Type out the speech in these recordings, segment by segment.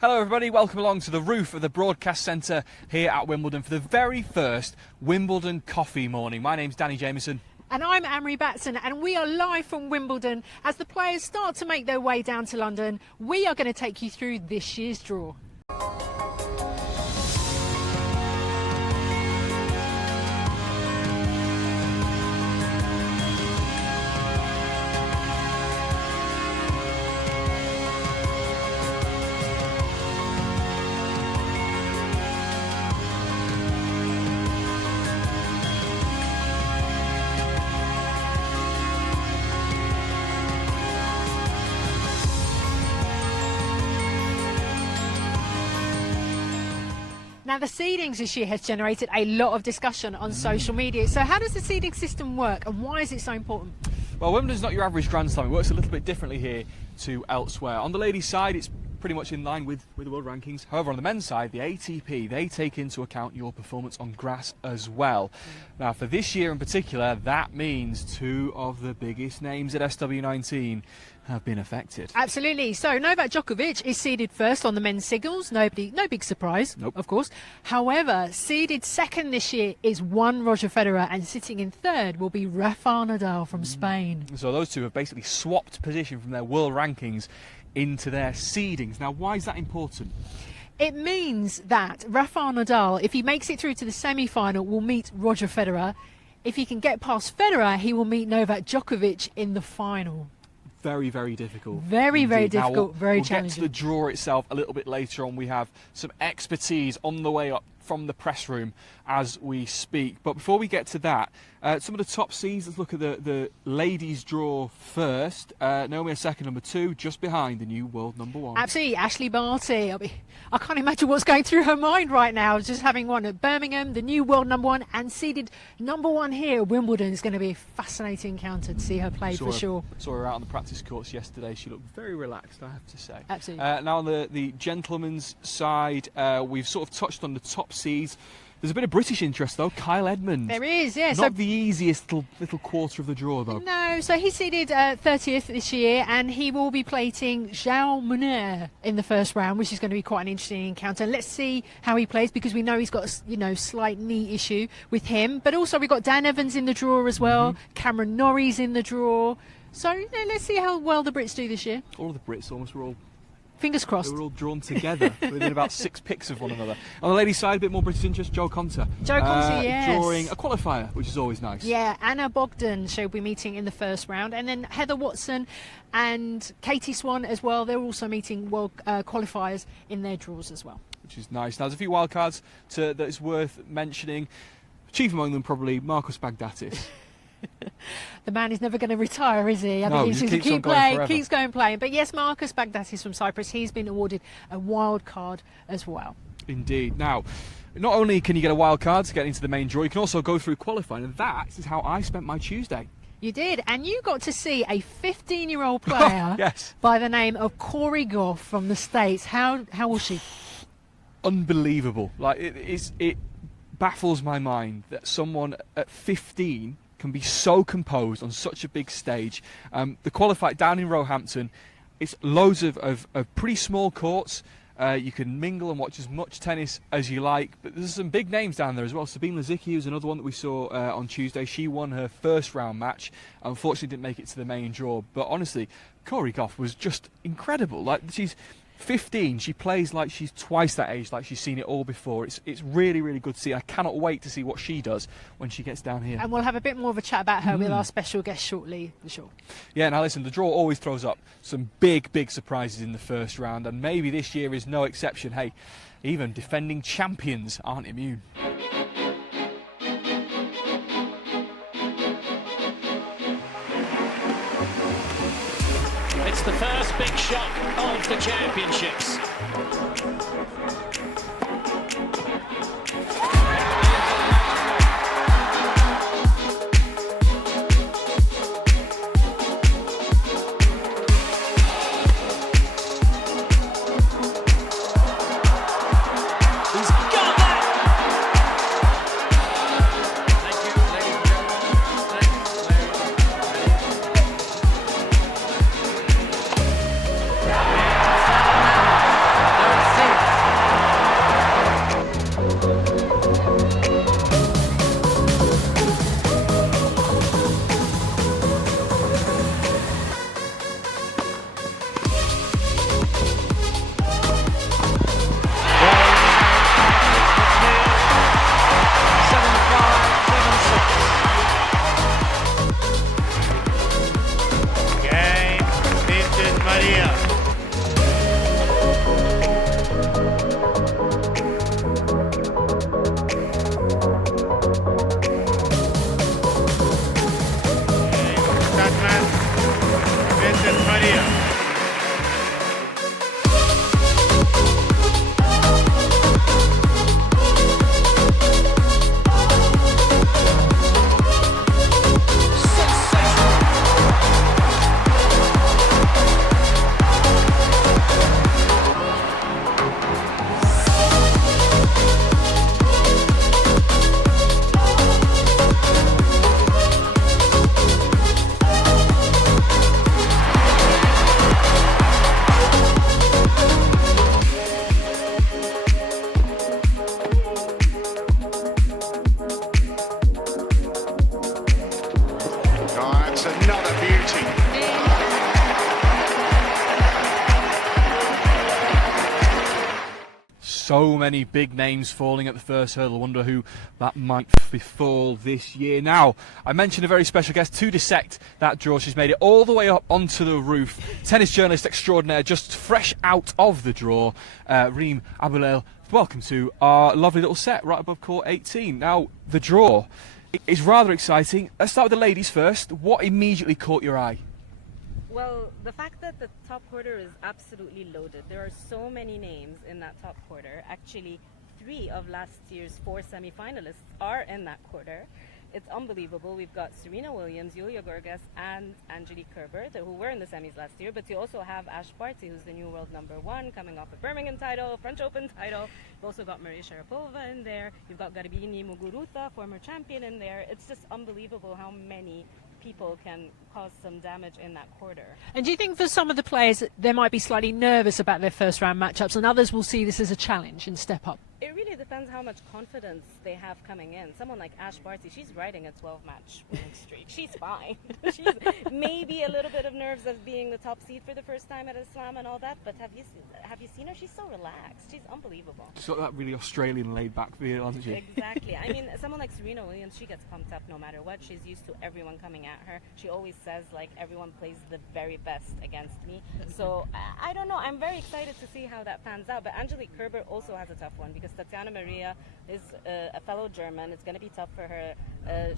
Hello everybody, welcome along to the roof of the broadcast centre here at Wimbledon for the very first Wimbledon coffee morning. My name's Danny Jameson. And I'm Amory Batson, and we are live from Wimbledon. As the players start to make their way down to London, we are going to take you through this year's draw. Now, the seedings this year has generated a lot of discussion on social media. So how does the seeding system work and why is it so important? Well, Wimbledon's not your average Grand Slam. It works a little bit differently here to elsewhere. On the ladies' side, it's pretty much in line with the world rankings. However, on the men's side, the ATP, they take into account your performance on grass as well. Now, for this year in particular, that means two of the biggest names at SW19 have been affected. Absolutely. So Novak Djokovic is seeded first on the men's singles. No big surprise, of course. However, seeded second this year is one Roger Federer, and sitting in third will be Rafa Nadal from Spain. So those two have basically swapped position from their world rankings into their seedings. Now, why is that important? It means that Rafa Nadal, if he makes it through to the semi-final, will meet Roger Federer. If he can get past Federer, he will meet Novak Djokovic in the final. Very, very difficult. Very difficult, very challenging. We'll get to the draw itself a little bit later on. We have some expertise on the way up from the press room as we speak. But before we get to that, some of the top seeds, let's look at the ladies' draw first. Naomi Osaka, number 2, just behind the new world number 1. Absolutely, Ashley Barty. I can't imagine what's going through her mind right now, just having won at Birmingham, the new world number 1, and seeded number 1 here at Wimbledon. Is going to be a fascinating encounter to see her play for sure. Saw her out on the practice courts yesterday. She looked very relaxed, I have to say. Absolutely. Now on the gentlemen's side, we've sort of touched on the top seeds. There's a bit of British interest, though. Kyle Edmund. There is, yeah. Not the easiest little quarter of the draw, though. No, so he seeded 30th this year, and he will be plating João Muner in the first round, which is going to be quite an interesting encounter. Let's see how he plays, because we know he's got a slight knee issue with him. But also we've got Dan Evans in the draw as well. Cameron Norrie's in the draw. So let's see how well the Brits do this year. All of the Brits almost were all... Fingers crossed. They were all drawn together within about 6 picks of one another. On the ladies' side, a bit more British interest. Joe Konta. Joe Konta, yes. Drawing a qualifier, which is always nice. Yeah, Anna Bogdan she'll be meeting in the first round. And then Heather Watson and Katie Swan as well. They're also meeting world qualifiers in their draws as well. Which is nice. Now, there's a few wildcards that is worth mentioning. Chief among them, probably Marcus Baghdatis. The man is never going to retire, is he? No, he's he just keeps going playing. But yes, Marcus Baghdatis from Cyprus, he's been awarded a wild card as well. Indeed. Now, not only can you get a wild card to get into the main draw, you can also go through qualifying, and that is how I spent my Tuesday. You did, and you got to see a 15-year-old player yes. by the name of Corey Goff from the States. How was she? Unbelievable. Like it baffles my mind that someone at 15 can be so composed on such a big stage. The qualified down in Roehampton, it's loads of pretty small courts. You can mingle and watch as much tennis as you like, but there's some big names down there as well. Sabine Lisicki, who's another one that we saw on Tuesday. She won her first round match. Unfortunately didn't make it to the main draw, but honestly, Corey Goff was just incredible. Like, she's 15, she plays like she's twice that age, like she's seen it all before. It's really, really good to see. I cannot wait to see what she does when she gets down here. And we'll have a bit more of a chat about her with our special guest shortly, for sure. Yeah, now listen, the draw always throws up some big surprises in the first round, and maybe this year is no exception. Hey, even defending champions aren't immune. the first big shot of the championships. So many big names falling at the first hurdle. I wonder who that might befall this year. Now, I mentioned a very special guest to dissect that draw. She's made it all the way up onto the roof. Tennis journalist extraordinaire, just fresh out of the draw. Reem Abulleil, welcome to our lovely little set right above court 18. Now, the draw is rather exciting. Let's start with the ladies first. What immediately caught your eye? Well, the fact that the top quarter is absolutely loaded. There are so many names in that top quarter. Actually, 3 of last year's 4 semi-finalists are in that quarter. It's unbelievable. We've got Serena Williams, Julia Gorgas, and Angelique Kerber, who were in the semis last year. But you also have Ash Barty, who's the new world #1, coming off a Birmingham title, French Open title. You've also got Maria Sharapova in there. You've got Garbiñe Muguruza, former champion, in there. It's just unbelievable how many people can cause some damage in that quarter. And do you think for some of the players they might be slightly nervous about their first round matchups and others will see this as a challenge and step up? It really depends how much confidence they have coming in. Someone like Ash Barty, she's riding a 12-match winning streak. She's fine. She's maybe a little bit of nerves of being the top seed for the first time at a slam and all that, but have you seen her? She's so relaxed. She's unbelievable. She's got that really Australian laid-back feel, hasn't she? Exactly. I mean, someone like Serena Williams, she gets pumped up no matter what. She's used to everyone coming at her. She always says, like, everyone plays the very best against me. So, I don't know. I'm very excited to see how that pans out. But Angelique Kerber also has a tough one because Tatiana Maria is a fellow German. It's going to be tough for her.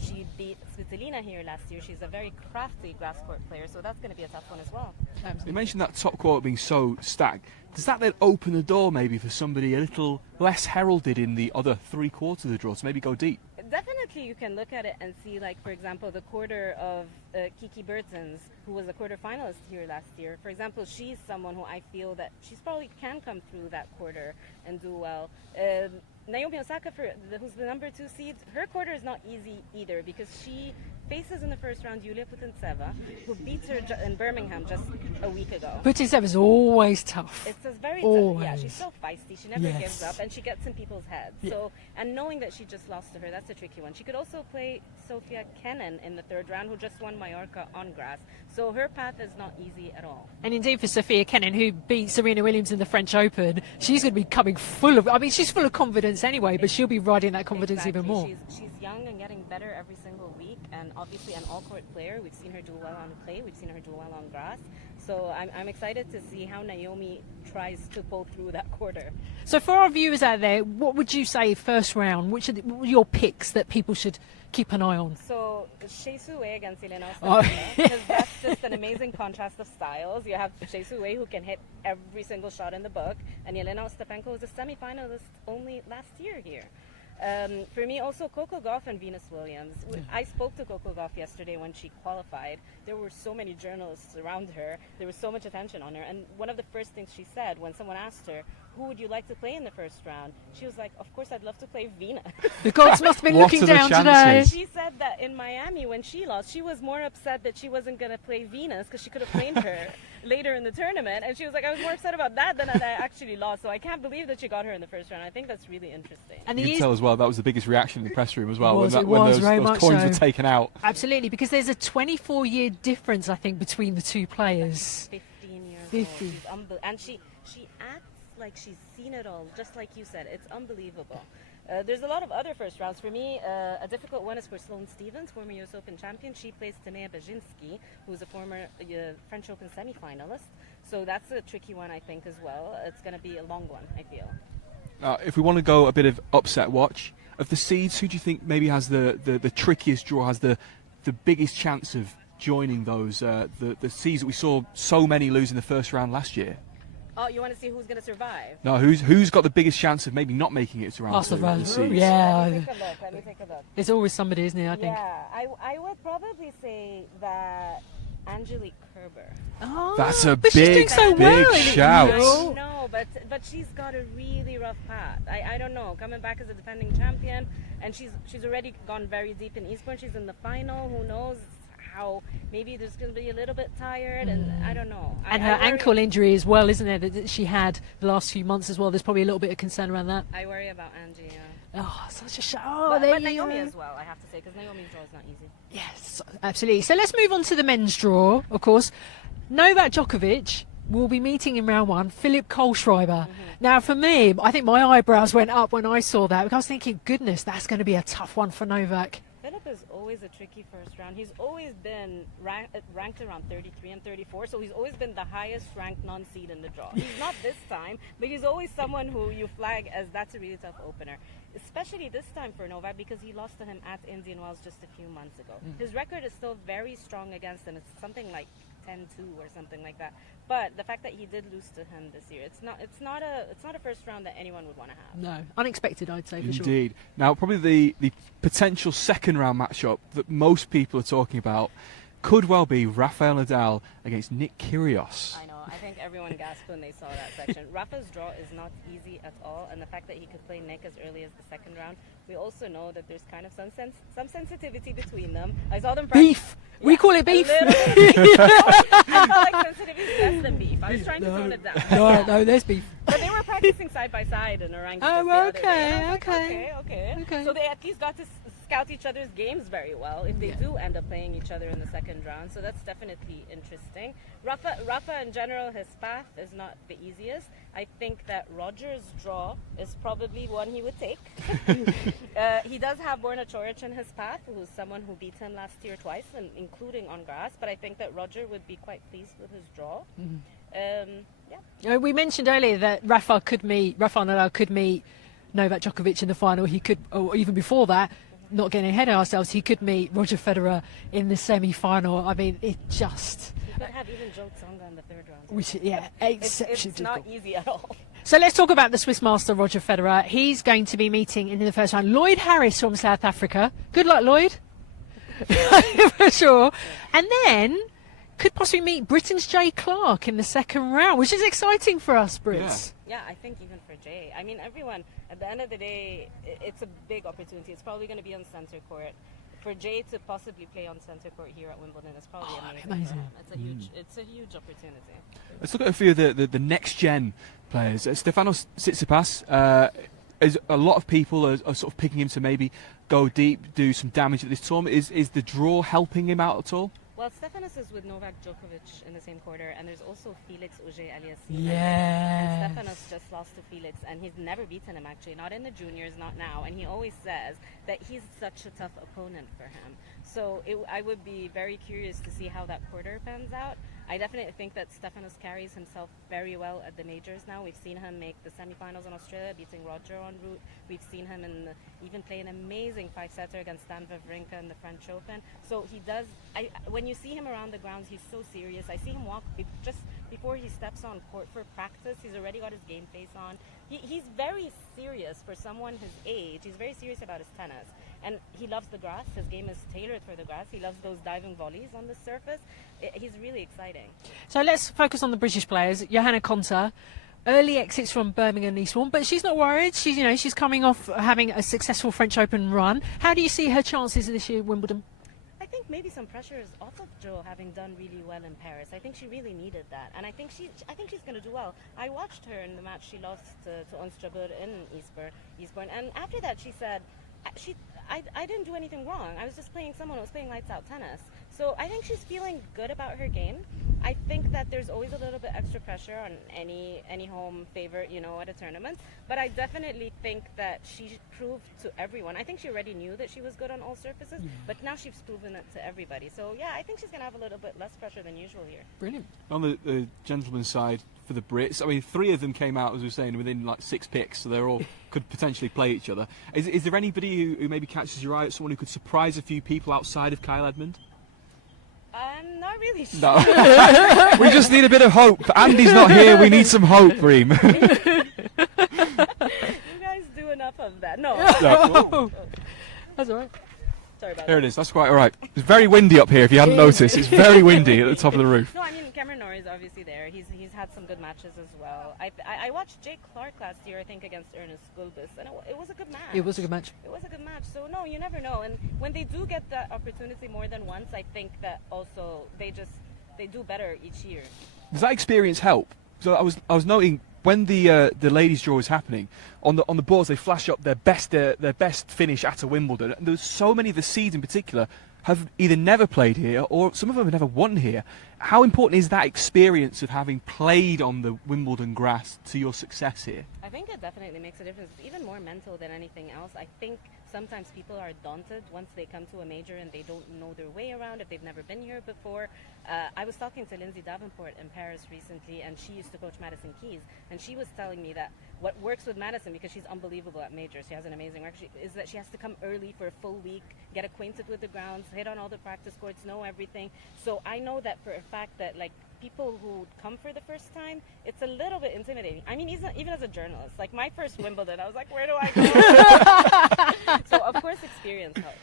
She beat Svitolina here last year. She's a very crafty grass court player, so that's going to be a tough one as well. You mentioned that top quarter being so stacked. Does that then open the door maybe for somebody a little less heralded in the other 3 quarters of the draw to maybe go deep? Definitely you can look at it and see, like, for example, the quarter of Kiki Bertens, who was a quarter finalist here last year. For example, she's someone who I feel that she's probably can come through that quarter and do well. Naomi Osaka, who's the #2 seed, her quarter is not easy either because she faces in the first round Yulia Putintseva, who beats her in Birmingham just a week ago. Putintseva is always tough. It's just very always tough. Yeah, she's so feisty. She never gives up, and she gets in people's heads. Yeah. So, and knowing that she just lost to her, that's a tricky one. She could also play Sofia Kenin in the 3rd round, who just won Mallorca on grass. So her path is not easy at all. And indeed for Sofia Kenin, who beat Serena Williams in the French Open, she's going to be coming full of, I mean, she's full of confidence anyway, but she'll be riding that confidence even more. She's young and getting better every single week, and obviously an all-court player. We've seen her do well on clay, we've seen her do well on grass. So I'm excited to see how Naomi tries to pull through that quarter. So for our viewers out there, what would you say first round? What are your picks that people should keep an eye on? So Shea Su Wei against Elena Oh. Ostapenko, because that's just an amazing contrast of styles. You have Shea Su Wei, who can hit every single shot in the book, and Elena Ostapenko was a semi-finalist only last year here. For me, also Coco Gauff and Venus Williams. I spoke to Coco Gauff yesterday when she qualified. There were so many journalists around her. There was so much attention on her. And one of the first things she said when someone asked her, who would you like to play in the first round? She was like, of course, I'd love to play Venus. The gods must have been What looking are the down today. chances? She said that in Miami when she lost, she was more upset that she wasn't going to play Venus because she could have claimed her later in the tournament. And she was like, I was more upset about that than that I actually lost. So I can't believe that she got her in the first round. I think that's really interesting. And You the can eas- tell as well that was the biggest reaction in the press room as well It when was those very much coins so. were taken out. Absolutely, because there's a 24-year difference, I think, between the two players. 15 years 50. old. She's and she acts like she's seen it all, just like you said. It's unbelievable. There's a lot of other first rounds. For me, a difficult one is for Sloane Stephens, former US Open champion. She plays Timea Bajinski, who's a former French Open semi-finalist. So that's a tricky one, I think, as well. It's going to be a long one, I feel. If we want to go a bit of upset watch, of the seeds, who do you think maybe has the trickiest draw, has the biggest chance of joining those the seeds that we saw so many lose in the first round last year? Oh, you want to see who's going to survive? No, who's got the biggest chance of maybe not making it to round Past two? the round. of the seeds? Yeah. Let me take a look. There's always somebody, isn't there, I think? Yeah, I would probably say that Angelique Kerber. Oh, That's a but she's doing big, so big well. shout. I know, but she's got a really rough path. I don't know. Coming back as a defending champion, and she's already gone very deep in Eastbourne. She's in the final. Who knows how? Maybe there's going to be a little bit tired, and I don't know. And I her worry- ankle injury as well, isn't there, that she had the last few months as well. There's probably a little bit of concern around that. I worry about Angie. Yeah. Oh, such a shout. Oh, But there you Naomi go. as well, I have to say, because Naomi's draw is not easy. Yes, absolutely. So let's move on to the men's draw, of course. Novak Djokovic will be meeting in round one Philip Kohlschreiber. Now, for me, I think my eyebrows went up when I saw that, because I was thinking, goodness, that's going to be a tough one for Novak. Philip is always a tricky first round. He's always been ranked around 33 and 34, so he's always been the highest ranked non-seed in the draw. He's not this time, but he's always someone who you flag as that's a really tough opener. Especially this time for Novak, because he lost to him at Indian Wells just a few months ago. His record is still very strong against him. It's something like 10-2 or something like that. But the fact that he did lose to him this year, it's not a first round that anyone would want to have. No, unexpected, I'd say, for sure. Indeed. Now, probably the potential second round matchup that most people are talking about could well be Rafael Nadal against Nick Kyrgios. I know. I think everyone gasped when they saw that section. Rafa's draw is not easy at all, and the fact that he could play Nick as early as the second round, we also know that there's kind of some sensitivity between them. I saw them Beef. We call it beef. A little bit beef. I felt like sensitivity is less than beef. I was trying to tone it down. No, there's beef. But they were practicing side by side in Orange. Oh, the other day. okay, And I was like, okay. okay. So they at least got to scout each other's games very well if they do end up playing each other in the second round. So that's definitely interesting. Rafa in general, his path is not the easiest. I think that Roger's draw is probably one he would take. He does have Borna Coric in his path, who's someone who beat him last year twice, and including on grass. But I think that Roger would be quite pleased with his draw. We mentioned earlier that Rafa Nadal could meet Novak Djokovic in the final. He could, or even before that, not getting ahead of ourselves, he could meet Roger Federer in the semi-final. I mean, it just... He could have even Joe Tsonga in the third round. Which, yeah, It's exceptionally not difficult. easy at all. So let's talk about the Swiss master, Roger Federer. He's going to be meeting in the first round Lloyd Harris from South Africa. Good luck, Lloyd. For sure. And then could possibly meet Britain's Jay Clark in the second round, which is exciting for us Brits. Yeah, I think even for Jay. I mean, everyone, at the end of the day, it's a big opportunity. It's probably going to be on center court. For Jay to possibly play on center court here at Wimbledon is probably amazing. For him. It's a huge opportunity. Let's look at a few of the next gen players. Stefanos Tsitsipas. Is a lot of people are sort of picking him to maybe go deep, do some damage at this tournament. Is the draw helping him out at all? Well, Stefanos is with Novak Djokovic in the same quarter, and there's also Felix Auger-Aliassime. Yeah. And Stefanos just lost to Felix, and he's never beaten him, actually, not in the juniors, not now. And he always says that he's such a tough opponent for him. So I would be very curious to see how that quarter pans out. I definitely think that Stefanos carries himself very well at the majors now. We've seen him make the semifinals in Australia, beating Roger en route. We've seen him even play an amazing 5-setter against Stan Wawrinka in the French Open. So he does. When you see him around the grounds, he's so serious. I see him walk just before he steps on court for practice. He's already got his game face on. He's very serious for someone his age. He's very serious about his tennis. And he loves the grass. His game is tailored for the grass. He loves those diving volleys on the surface. He's really exciting. So let's focus on the British players. Johanna Konta, early exits from Birmingham and Eastbourne, but she's not worried. She's coming off having a successful French Open run. How do you see her chances this year at Wimbledon? I think maybe some pressure is off of Jo having done really well in Paris. I think she really needed that, and I think she's going to do well. I watched her in the match she lost to Onstrabur in Eastbourne, and after that she said, I didn't do anything wrong. I was just playing someone who was playing lights out tennis. So I think she's feeling good about her game. I think that there's always a little bit extra pressure on any home favorite, at a tournament. But I definitely think that she proved to everyone. I think she already knew that she was good on all surfaces, but now she's proven it to everybody. So yeah, I think she's going to have a little bit less pressure than usual here. Brilliant. On the gentleman's side for the Brits, I mean, 3 of them came out, as we were saying, within like 6 picks, so they're all could potentially play each other. Is there anybody who maybe catches your eye, someone who could surprise a few people outside of Kyle Edmund? I'm not really sure. No. We just need a bit of hope. Andy's not here. We need some hope, Reem. You guys do enough of that. No. No. That's all right. Sorry about Here that. it is. That's quite all right. It's very windy up here, if you hadn't noticed. It's very windy at the top of the roof. No, I mean, Cameron Norrie is obviously there. He's had some good matches as well. I watched Jake Clark last year, I think, against Ernest Gulbis, and it was a good match. It was a good match. It was a good match. So, no, you never know. And when they do get that opportunity more than once, I think that also they do better each year. Does that experience help? So I was noting when the ladies' draw is happening on the boards, they flash up their best finish at a Wimbledon. And there's so many of the seeds in particular have either never played here or some of them have never won here. How important is that experience of having played on the Wimbledon grass to your success here? I think it definitely makes a difference. It's even more mental than anything else. I think sometimes people are daunted once they come to a major and they don't know their way around if they've never been here before. I was talking to Lindsay Davenport in Paris recently, and she used to coach Madison Keys, and she was telling me that what works with Madison, because she's unbelievable at majors, she has an amazing record, is that she has to come early for a full week, get acquainted with the grounds, hit on all the practice courts, know everything. So I know that for a fact that, like, people who come for the first time, it's a little bit intimidating. I mean, even as a journalist, like my first Wimbledon, I was like, where do I go? So of course experience helps.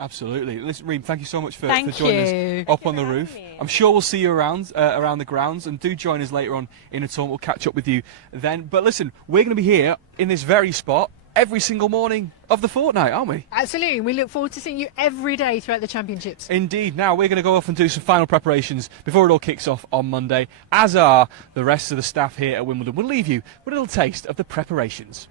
Absolutely. Listen, Reem, thank you so much for joining us Thank up you on the for roof. having me. I'm sure we'll see you around the grounds, and do join us later on in a tournament. We'll catch up with you then. But listen, we're going to be here in this very spot every single morning of the fortnight, aren't we? Absolutely. We look forward to seeing you every day throughout the championships. Indeed. Now we're going to go off and do some final preparations before it all kicks off on Monday, as are the rest of the staff here at Wimbledon. We'll leave you with a little taste of the preparations.